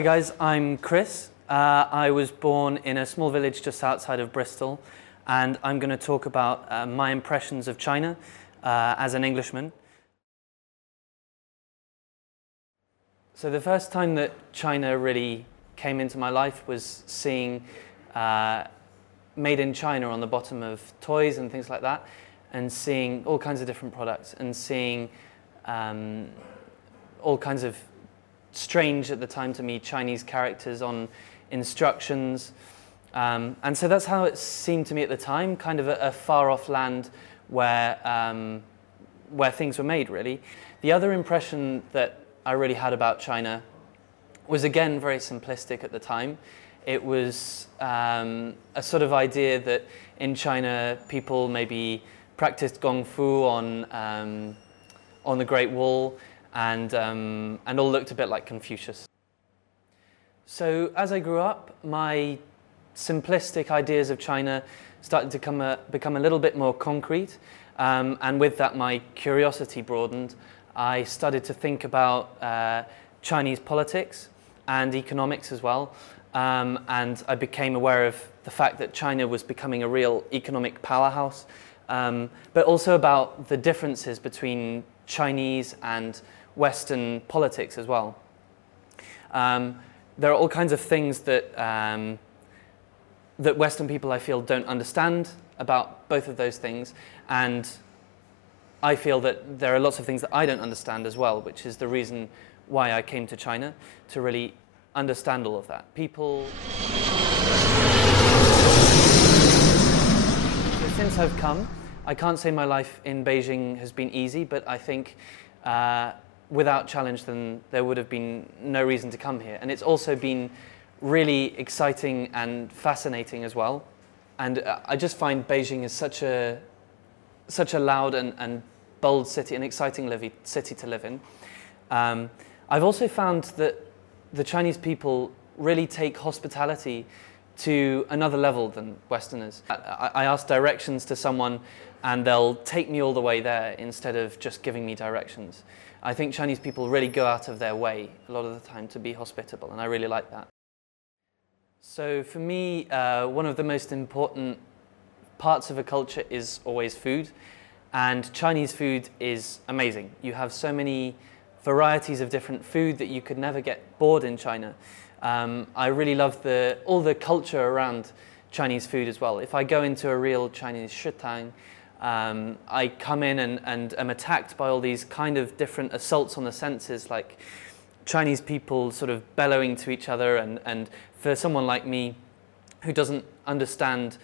Hi guys, I'm Chris. I was born in a small village just outside of Bristol, and I'm going to talk about my impressions of China as an Englishman. So the first time that China really came into my life was seeing made in China on the bottom of toys and things like that, and seeing all kinds of different products, and seeing all kinds of strange at the time to me Chinese characters on instructions, and so that's how it seemed to me at the time, kind of a far-off land where things were made, really. The other impression that I really had about China was, again, very simplistic at the time. It was a sort of idea that in China people maybe practiced Kung Fu on the Great Wall, and all looked a bit like Confucius. So as I grew up, my simplistic ideas of China started to become a little bit more concrete, and with that my curiosity broadened. I started to think about Chinese politics and economics as well, and I became aware of the fact that China was becoming a real economic powerhouse, but also about the differences between Chinese and Western politics as well. There are all kinds of things that that Western people, I feel, don't understand about both of those things, and I feel that there are lots of things that I don't understand as well, which is the reason why I came to China, to really understand all of that. So since I've come, I can't say my life in Beijing has been easy, but I think without challenge, then there would have been no reason to come here. And it's also been really exciting and fascinating as well. And I just find Beijing is such a loud and bold city, an exciting city to live in. I've also found that the Chinese people really take hospitality to another level than Westerners. I ask directions to someone and they'll take me all the way there instead of just giving me directions. I think Chinese people really go out of their way a lot of the time to be hospitable, and I really like that. So for me, one of the most important parts of a culture is always food, and Chinese food is amazing. You have so many varieties of different food that you could never get bored in China. I really love all the culture around Chinese food as well. If I go into a real Chinese shitang, I come in and am attacked by all these kind of different assaults on the senses, like Chinese people sort of bellowing to each other, and for someone like me who doesn't understand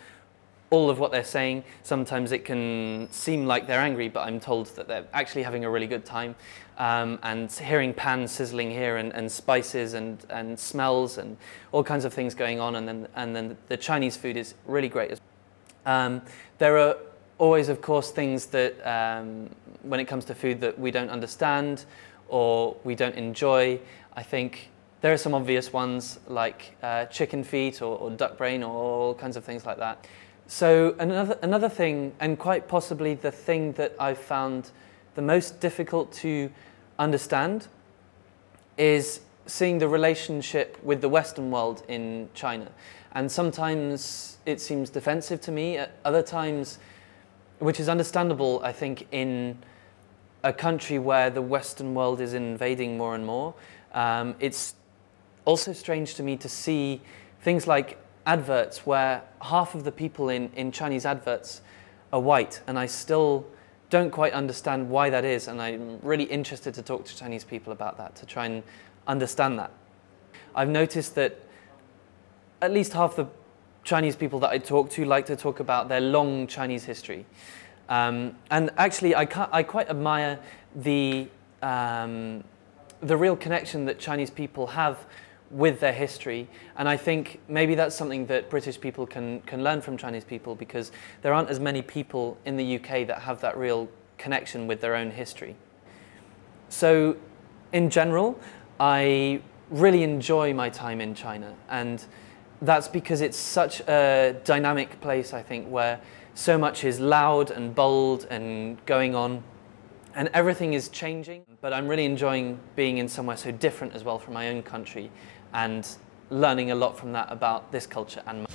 all of what they're saying, sometimes it can seem like they're angry, but I'm told that they're actually having a really good time. And hearing pans sizzling here, and spices and smells and all kinds of things going on, and then the Chinese food is really great. There are always, of course, things that when it comes to food that we don't understand or we don't enjoy. I think there are some obvious ones like chicken feet or duck brain or all kinds of things like that. So another thing, and quite possibly the thing that I've found the most difficult to understand, is seeing the relationship with the Western world in China. And sometimes it seems defensive to me, at other times, which is understandable, I think, in a country where the Western world is invading more and more. It's also strange to me to see things like adverts where half of the people in Chinese adverts are white, and I still don't quite understand why that is, and I'm really interested to talk to Chinese people about that, to try and understand that. I've noticed that at least half the Chinese people that I talk to like to talk about their long Chinese history. And actually, I quite admire the real connection that Chinese people have with their history, and I think maybe that's something that British people can learn from Chinese people, because there aren't as many people in the UK that have that real connection with their own history. So in general, I really enjoy my time in China, and that's because it's such a dynamic place, I think, where so much is loud and bold and going on, and everything is changing. But I'm really enjoying being in somewhere so different as well from my own country, and learning a lot from that about this culture and mine.